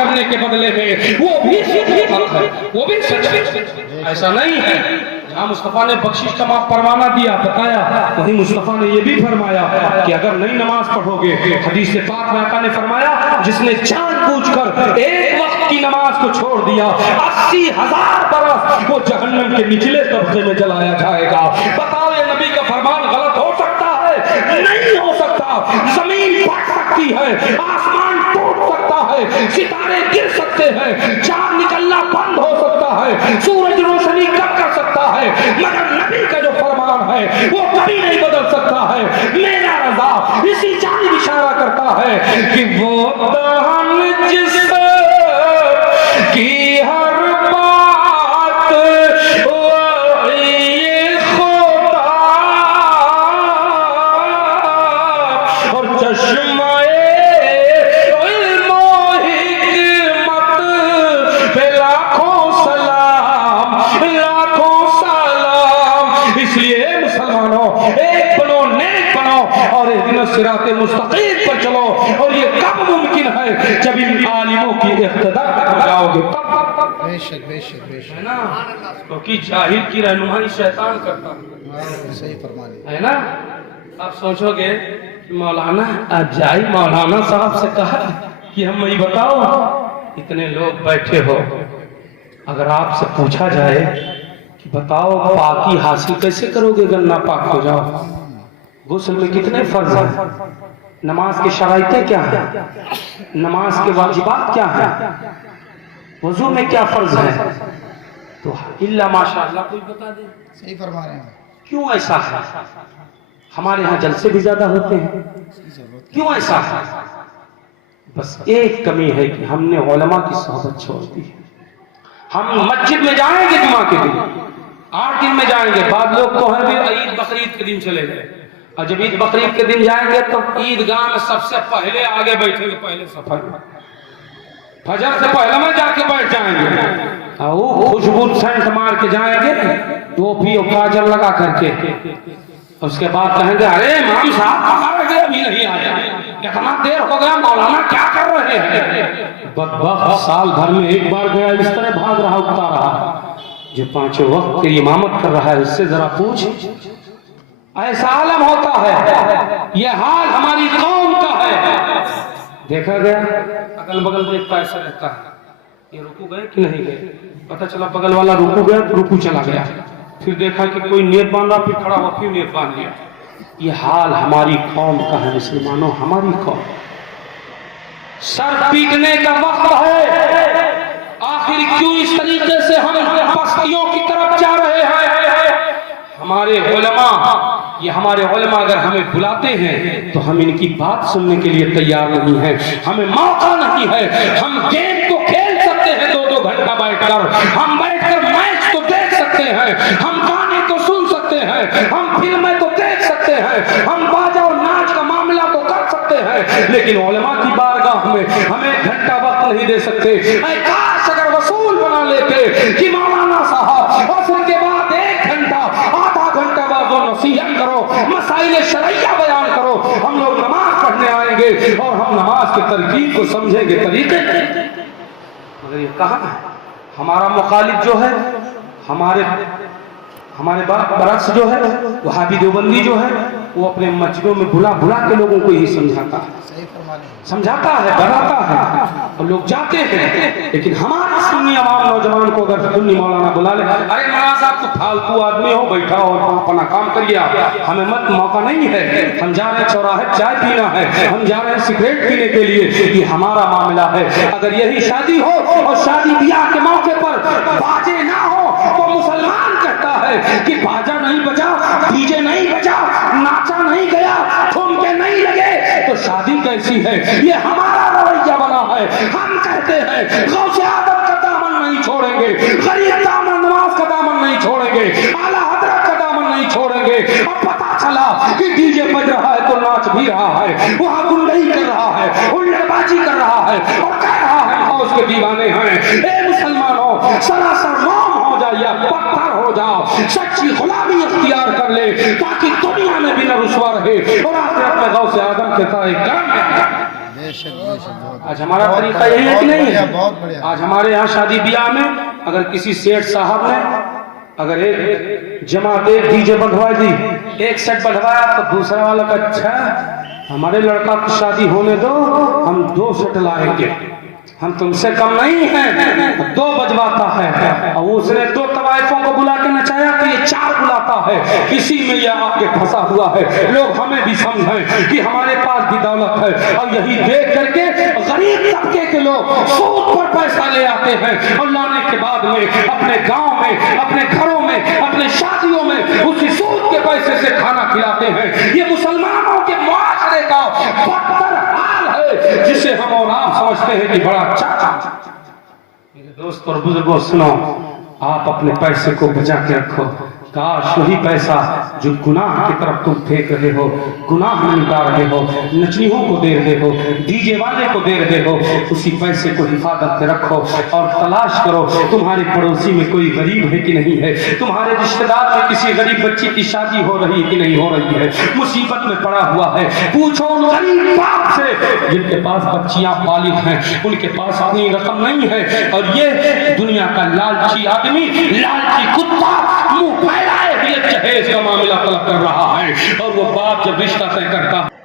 کرنے کے بدلے میں وہ بھی حق ہے، وہ بھی سچ ہے۔ ایسا نہیں ہے، جہاں مصطفیٰ نے بخشش کا پروانہ دیا بتایا، وہیں مصطفیٰ نے یہ بھی فرمایا کہ اگر نئی نماز پڑھو گے، حدیث پاک میں آقا نے فرمایا جس نے جان بوجھ کر ایک وقت کی نماز کو چھوڑ دیا 80,000 برس وہ جہنم کے نچلے طبقے میں جلایا جائے گا۔ بتاؤ یہ نبی کا فرمان غلط ہو سکتا ہے؟ نہیں ہو سکتا۔ زمین پھٹ سکتی ہے، آسمان ٹوٹ سکتا ہے، ستارے گر سکتے ہیں، چاند نکلنا بند ہو سکتا ہے، سورج روشنی کم کر سکتا ہے، مگر نبی کا جو فرمان ہے وہ کبھی نہیں بدل سکتا ہے۔ میرا رضا اسی جانب اشارہ کرتا ہے کہ وہ دہن جس کی ہر بات وہی خدا اور چشمہ علم و حکمت پہ لاکھوں سلام، لاکھوں سلام۔ اس لیے مسلمانوں ایک بنو، نیک بنو اور اہدنا الصراط المستقیم پر چلو۔ اور یہ کب ممکن ہے؟ جب ان عالموں کی اقتداء ہو جاؤ گے تب۔ بے شک بے شک بے شک، ہے نا؟ کیونکہ جاہل کی رہنمائی شیطان کرتا ہے، صحیح فرمانے۔ ہے نا؟ آپ سوچو گے کہ مولانا اجائی مولانا صاحب سے کہا کہ ہم یہ بتاؤ اتنے لوگ بیٹھے ہو، اگر آپ سے پوچھا جائے کہ بتاؤ پاکی حاصل کیسے کرو گے اگر ناپاک ہو جاؤ؟ غسل میں کتنے فرض ہیں؟ نماز کے شرائطیں کیا ہیں؟ نماز کے واجبات کیا ہیں؟ وضو میں کیا فرض ہے؟ تو اللہ ماشاءاللہ کوئی بتا دے۔ صحیح فرما رہے ہیں۔ کیوں ایسا ہے؟ ہمارے ہاں جلسے بھی زیادہ ہوتے ہیں، کیوں ایسا ہے؟ بس ایک کمی ہے کہ ہم نے علماء کی صحبت چھوڑ دی ہے۔ ہم مسجد میں جائیں گے جمعہ کے دن، 8 دن میں جائیں گے، بعض لوگ تو ہیں بھی عید بقرعید کے دن چلے گئے، اور جب عید بقرعید کے دن جائیں گے تو عیدگاہ میں سب سے پہلے آگے بیٹھیں گے، پہلے صفحے میں، فجر سے پہلے میں جا کے بیٹھ جائیں گے، اور وہ خوشبو سینٹ مار کے جائیں گے، ٹوپی اور کاجل لگا کر کے، اس کے بعد کہیں گے ارے امام صاحب کہاں رہ گئے، ابھی نہیں آیا، اتنا دیر ہو گیا، مولانا کیا کر رہے ہیں؟ بدبخت سال بھر میں ایک بار گیا، اس طرح بھاگ رہا اٹھتا رہا، جو 5 وقت کی امامت کر رہا ہے اس سے ذرا پوچھ۔ ایسا عالم ہوتا ہے، یہ حال ہماری قوم کا ہے۔ دیکھا گیا اگل بگل دیکھتا ایسا رہتا ہے، یہ رکو گئے کہ نہیں گئے، پتہ چلا بگل والا رکو گیا تو رکو چلا گیا، پھر دیکھا کہ کوئی نیت باندھا، پھر کھڑا ہوا پھر نیت باندھ لیا۔ یہ حال ہماری قوم کا ہے مسلمانوں، ہماری قوم۔ سر پیٹنے کا وقت ہے، آخر کیوں اس طریقے سے ہم پستیوں کی طرف جا رہے ہیں؟ ہمارے علماء، یہ ہمارے علماء اگر ہمیں بلاتے ہیں تو ہم ان کی بات سننے کے لیے تیار نہیں ہیں، ہمیں موقع نہیں ہے۔ ہم گیم تو کھیل سکتے ہیں 2-2 گھنٹہ بیٹھ کر، ہم بیٹھ کر میچ تو دیکھ سکتے ہیں، ہم گانے تو سن سکتے ہیں، ہم فلمیں تو دیکھ سکتے ہیں، ہم باجا اور ناچ کا معاملہ تو کر سکتے ہیں، لیکن علماء کی بارگاہ میں ہمیں 1 گھنٹہ وقت نہیں دے سکتے۔ اے کاش اگر وصول بنا لیتے کہ مولانا صاحب عصر کے بعد 1 گھنٹہ، آدھا گھنٹہ بعد وہ نصیحت کرو، مسائل شرعیہ بیان کرو، ہم لوگ نماز پڑھنے آئیں گے اور ہم نماز کے ترکیب کو سمجھیں گے، طریقے کریں گے۔ مگر یہ کہاں ہے؟ ہمارا مخالف جو ہے، ہمارے برعکس جو ہے، وہابی دیوبندی جو ہے، وہ اپنے مسجدوں میں بلا بلا کے لوگوں کو ہی سمجھاتا ہے، سمجھاتا ہے، ڈراتا ہے، اور لوگ جاتے ہیں۔ لیکن ہمارا سنی عوام نوجوان کو اگر سنی مولانا بلا لے، ارے مولانا صاحب تو پھالتو آدمی ہو، بیٹھا ہو اور اپنا کام کریے، ہمیں مت موقع نہیں ہے، ہم جا رہے ہیں چوراہے چائے پینا ہے، ہم جا رہے ہیں سگریٹ پینے کے لیے، یہ ہمارا معاملہ ہے۔ اگر یہی شادی ہو اور شادی بیاہ کے موقع پر باجے نہ ہو تو مسلمان کہتا ہے کہ باجا نہیں بجا، ڈی جے نہیں بجا، ناچا نہیں گیا، ٹھمکے نہیں لگے تو شادی کیسی ہے؟ یہ ہمارا رویہ بنا ہے۔ ہم کہتے ہیں غوث اعظم کا دامن نہیں چھوڑیں گے، غریب دامن نواز کا دامن نہیں چھوڑیں گے، اعلیٰ حضرت کا دامن نہیں چھوڑیں گے۔ اب پتا چلا کہ ڈی جے بج رہا ہے تو ناچ بھی رہا ہے، وہاں گنڈئی کر رہا ہے، الٹے بازی کر رہا ہے، اور کہہ رہا ہے غوث کے دیوانے ہیں۔ اے مسلمانوں، سراسر موم ہو جا یا پتھر ہو جا، سچی غلامی اختیار کر لے تاکہ دنیا میں بھی نہ رسوا رہے اور آخرت میں غوث اعظم کے سائے کرم میں بے شک بہت آج ہمارا طریقہ یہی ہے کہ نہیں بڑھیا، ہے؟ بہت بڑھیا۔ آج ہمارے یہاں شادی بیاہ میں اگر کسی سیٹ صاحب نے اگر ایک جماعت ایک ڈی جے بندھوا دی، ایک سیٹ بندھوایا تو دوسرا والا کا اچھا ہمارے لڑکا کی شادی ہونے دو، ہم 2 سیٹ لائیں گے، ہم تم سے کم نہیں ہیں، 2 بجواتا ہے، اور اس نے 2 طوائفوں کو بلا کے نچایا تو یہ 4 بلاتا ہے، کسی میں یہ آگے پھنسا ہوا ہے۔ لوگ ہمیں بھی سمجھیں کہ ہمارے پاس بھی دولت ہے، اور یہی دیکھ کر کے غریب طبقے کے لوگ سود پر پیسہ لے آتے ہیں، اور لانے کے بعد میں اپنے گاؤں میں، اپنے گھروں میں، اپنے شادیوں میں اسی سود کے پیسے سے کھانا کھلاتے ہیں۔ یہ مسلمانوں کے معاشرے کا بدتر حال ہے، جسے ہم اور آپ سمجھتے ہیں کہ بڑا اچھا۔ میرے دوست اور بزرگوں سنو، آپ اپنے پیسے کو بچا کے رکھو، کاش وہی پیسہ جو گناہ کی طرف تم پھینک رہے ہو، گناہ میں لٹا رہے ہو، نچنیوں کو دے رہے ہو، ڈی جے والے کو دے رہے ہو، اسی پیسے کو حفاظت سے رکھو اور تلاش کرو تمہارے پڑوسی میں کوئی غریب ہے کہ نہیں ہے، تمہارے رشتہ دار میں کسی غریب بچی کی شادی ہو رہی ہے کہ نہیں ہو رہی ہے، مصیبت میں پڑا ہوا ہے، پوچھو ان غریب باپ سے جن کے پاس بچیاں بالغ ہیں، ان کے پاس اتنی رقم نہیں ہے، اور یہ دنیا کا لالچی آدمی، لالچی کتا منہ پھیلائے ہوئے جہیز کا معاملہ طلب کر رہا ہے، اور وہ باپ جب رشتہ طے کرتا